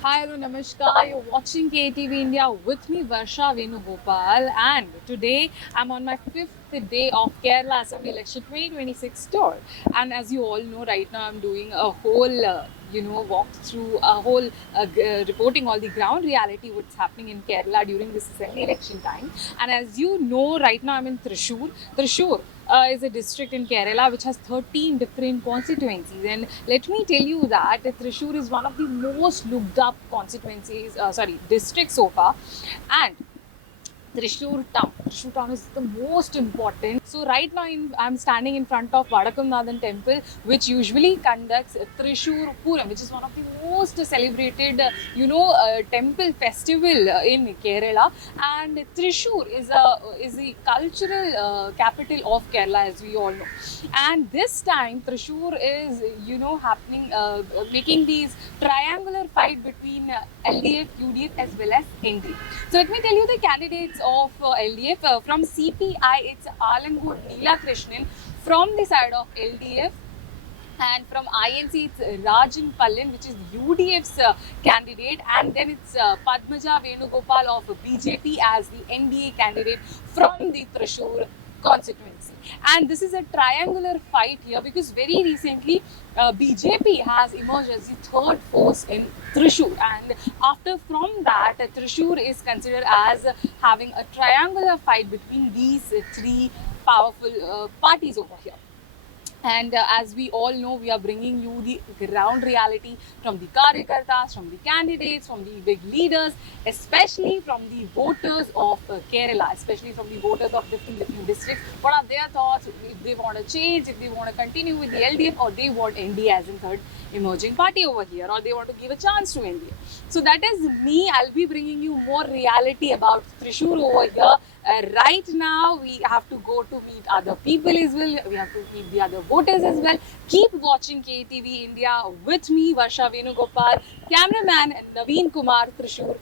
Hi, hello, namaskar. You're watching KTV India with me, Varsha Venugopal, and today I'm on my fifth day of Kerala Assembly Election 2026 tour. And as you all know, right now I'm doing a whole, walk through a whole reporting all the ground reality what's happening in Kerala during this assembly election time. And as you know, right now I'm in Thrissur. Thrissur is a district in Kerala which has 13 different constituencies. And let me tell you that Thrissur is one of the most looked up districts so far. And Thrissur town is the most important. So right now I'm standing in front of Vadakumnathan temple, which usually conducts Thrissur Puram, which is one of the most celebrated, temple festival in Kerala. And Thrissur is the cultural capital of Kerala, as we all know. And this time Thrissur is, happening, making these triangular fight between LDF, UDF as well as NDF. So let me tell you the candidates of LDF. From CPI, it's Alangur Neela Krishnan. From the side of LDF, and from INC, it's Rajan Pallin, which is UDF's candidate, and then it's Padmaja Venugopal of BJP as the NDA candidate from the Thrissur constituency. And this is a triangular fight here because very recently BJP has emerged as the third force in Thrissur, and after from that, Thrissur is considered as having a triangular fight between these three powerful parties over here. And as we all know, we are bringing you the ground reality from the Karyakartas, from the candidates, from the big leaders, especially from the voters of Kerala, especially from the voters of different districts. What are their thoughts? If they want to change, if they want to continue with the LDF, or they want NDA as in third emerging party over here, or they want to give a chance to NDA. So that is me. I'll be bringing you more reality about Thrissur over here. Right now, we have to go to meet other people as well. We have to meet the other voters as well. Keep watching KTV India with me, Varsha Venugopal, cameraman Naveen Kumar, Thrissur.